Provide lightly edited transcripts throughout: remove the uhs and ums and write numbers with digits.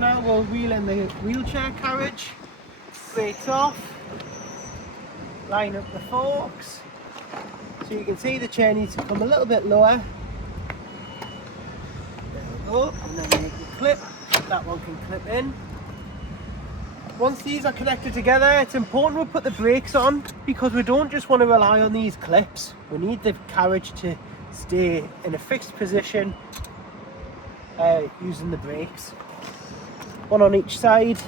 now we'll wheel in the wheelchair carriage, brakes off, line up the forks. So you can see the chair needs to come a little bit lower. There we go, and then make the clip. That one can clip in. Once these are connected together, it's important we put the brakes on because we don't just want to rely on these clips. We need the carriage to stay in a fixed position using the brakes. One on each side.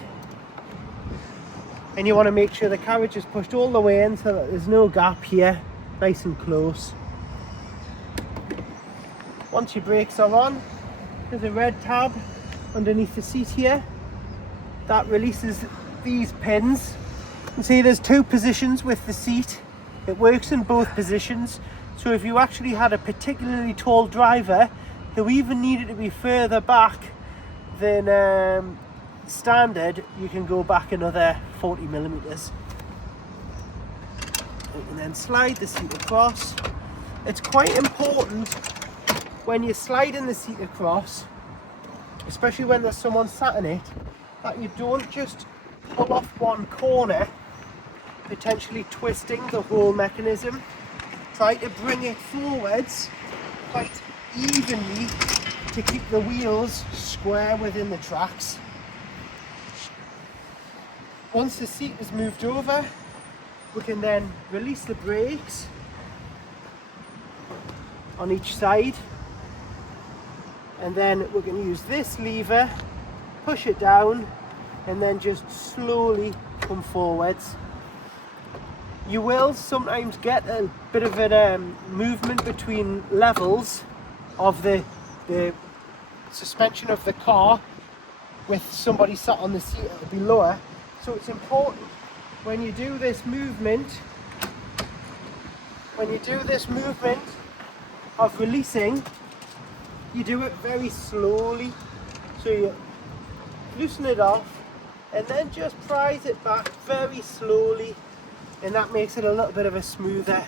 And you want to make sure the carriage is pushed all the way in so that there's no gap here, nice and close. Once your brakes are on, there's a red tab underneath the seat here that releases these pins. You can see there's two positions with the seat. It works in both positions. So if you actually had a particularly tall driver who even needed to be further back than standard, you can go back another 40 millimeters. You can then slide the seat across. It's quite important when you're sliding the seat across, especially when there's someone sat in it, that you don't just pull off one corner, potentially twisting the whole mechanism. Try to bring it forwards quite evenly to keep the wheels square within the tracks. Once the seat is moved over, we can then release the brakes on each side, and then we're going to use this lever, push it down, and then just slowly come forwards. You will sometimes get a bit of a movement between levels of the suspension of the car with somebody sat on the seat. It'll be lower, so it's important when you do this movement, of releasing, you do it very slowly. So you loosen it off and then just prise it back very slowly, and that makes it a little bit of a smoother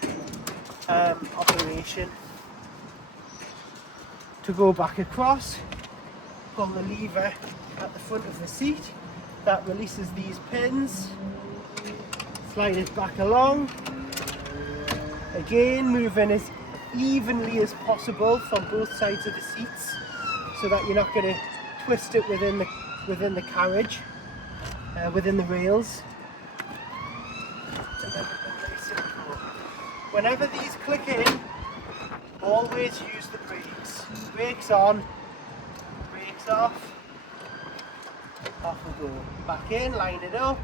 operation. To go back across, pull the lever at the front of the seat, that releases these pins, slide it back along, again moving as evenly as possible from both sides of the seats so that you're not going to twist it within the carriage, within the rails. Whenever these click in, always use the brakes. Brakes on, brakes off. Off we go. Back in, line it up.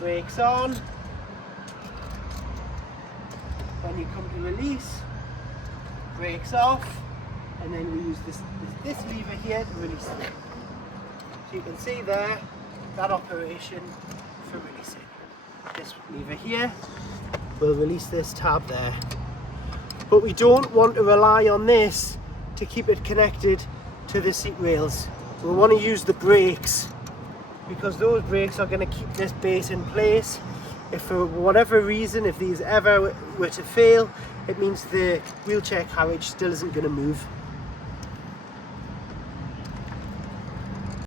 Brakes on. When you come to release, brakes off, and then we use this lever here to release it. So you can see there, that operation for releasing. This lever here will release this tab there. But we don't want to rely on this to keep it connected to the seat rails. We want to use the brakes because those brakes are going to keep this base in place. If for whatever reason, if these ever were to fail, it means the wheelchair carriage still isn't going to move.